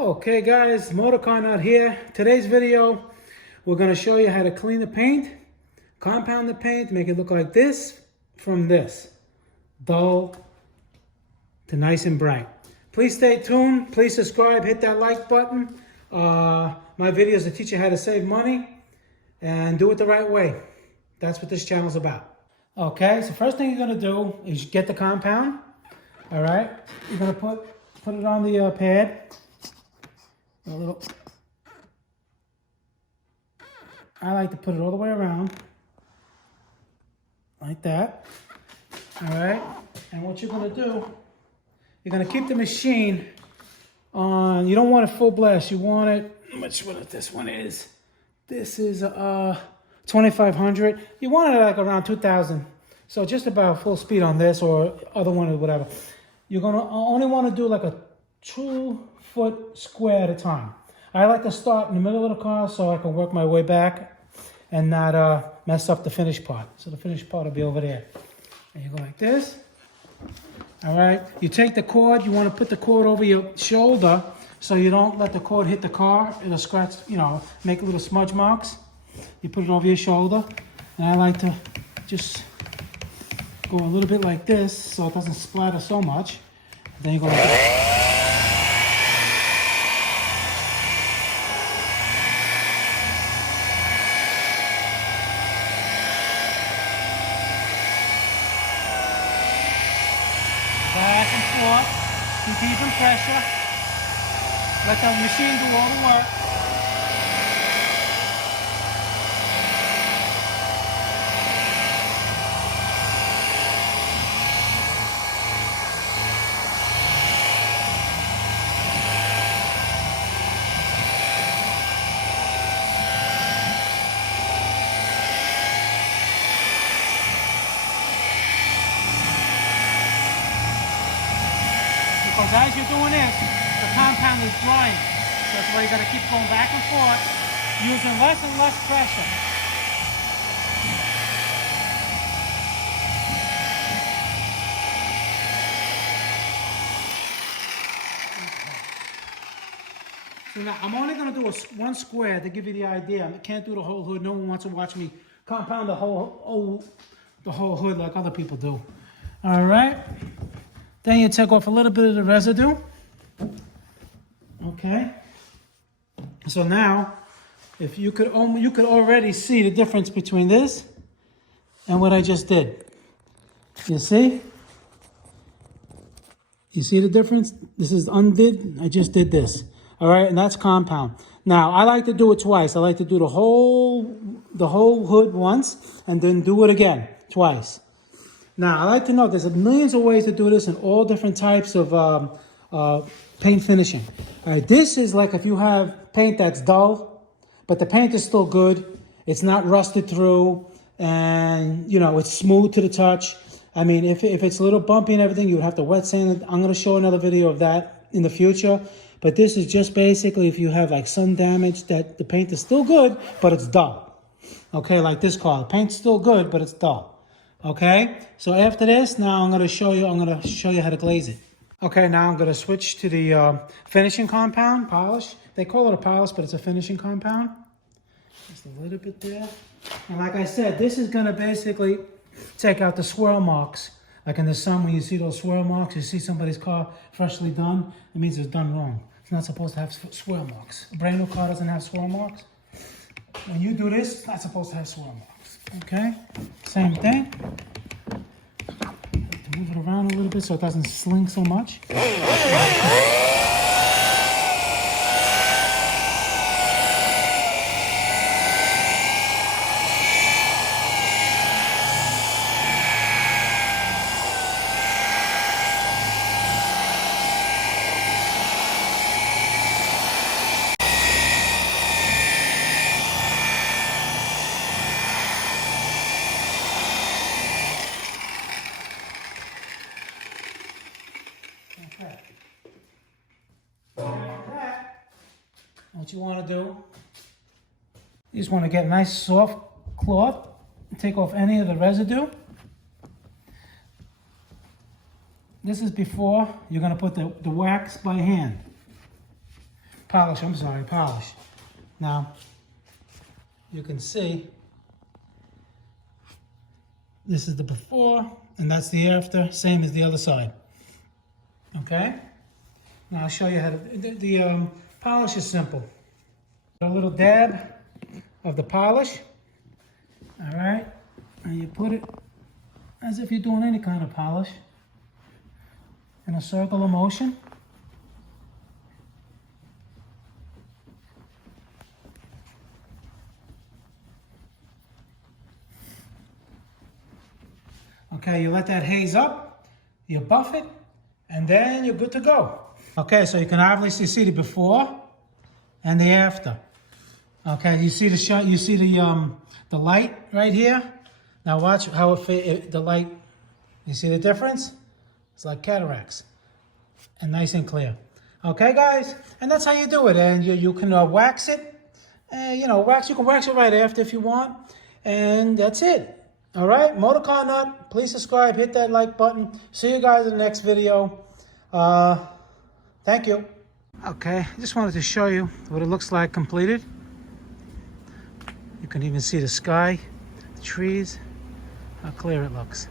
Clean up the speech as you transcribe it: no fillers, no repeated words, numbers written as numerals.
Okay guys, Motorcar Nut here. Today's video, we're going to show you how to clean the paint, compound the paint, make it look like this from this. Dull to nice and bright. Please stay tuned. Please subscribe, hit that like button. My videos to teach you how to save money and do it the right way. That's what this channel is about. Okay, so first thing you're going to do is get the compound. All right, you're going to put it on the pad. A little. I like to put it all the way around, like that. All right, and what you're going to do, you're going to keep the machine on. You don't want it full blast. You want it. Which one this one is? This is 2500. You want it like around 2000. So just about full speed on this, or other one or whatever. You're gonna only want to do like a 2-foot square at a time. I like to start in the middle of the car so I can work my way back and not mess up the finished part. So the finished part will be over there. And you go like this. All right. You take the cord. You want to put the cord over your shoulder so you don't let the cord hit the car. It'll scratch, make little smudge marks. You put it over your shoulder. And I like to just go a little bit like this so it doesn't splatter so much. Then you go like this. Back and forth, keep even pressure. Let the machine do all the work. Because as you're doing this, the compound is drying. That's why you got to keep going back and forth, using less and less pressure. So now I'm only going to do one square to give you the idea. I can't do the whole hood. No one wants to watch me compound the whole hood like other people do. All right. Then you take off a little bit of the residue. Okay. So now, if you could already see the difference between this and what I just did. You see? You see the difference? This is undid. I just did this. All right, and that's compound. Now I like to do it twice. I like to do the whole hood once and then do it again twice. Now, I like to know there's millions of ways to do this in all different types of paint finishing. All right, this is like if you have paint that's dull, but the paint is still good. It's not rusted through, and, it's smooth to the touch. I mean, if it's a little bumpy and everything, you would have to wet sand it. I'm going to show another video of that in the future. But this is just basically if you have like sun damage, that the paint is still good, but it's dull. Okay, like this car. The paint's still good, but it's dull. Okay, so after this, now I'm going to show you how to glaze it. Okay, now I'm going to switch to the finishing compound, polish. They call it a polish, but it's a finishing compound. Just a little bit there. And like I said, this is going to basically take out the swirl marks. Like in the sun, when you see those swirl marks, you see somebody's car freshly done, it means it's done wrong. It's not supposed to have swirl marks. A brand new car doesn't have swirl marks. When you do this, it's not supposed to have swirl marks. Okay, same thing. Move it around a little bit so it doesn't sling so much. What you want to do, you just want to get a nice soft cloth and take off any of the residue. This is before you're going to put the wax by hand. Polish, I'm sorry, polish. Now, you can see, this is the before, and that's the after, same as the other side. Okay? Now I'll show you how to, the polish is simple. A little dab of the polish, all right? And you put it as if you're doing any kind of polish in a circular motion. Okay, you let that haze up, you buff it, and then you're good to go. Okay, so you can obviously see the before and the after. Okay, you see the light right here. Now watch how the light. You see the difference? It's like cataracts, and nice and clear. Okay, guys, and that's how you do it. And you can wax it. You can wax it right after if you want, and that's it. All right, Motor Car Nut, please subscribe, hit that like button. See you guys in the next video. Thank you. Okay, I just wanted to show you what it looks like completed. You can even see the sky, the trees, how clear it looks.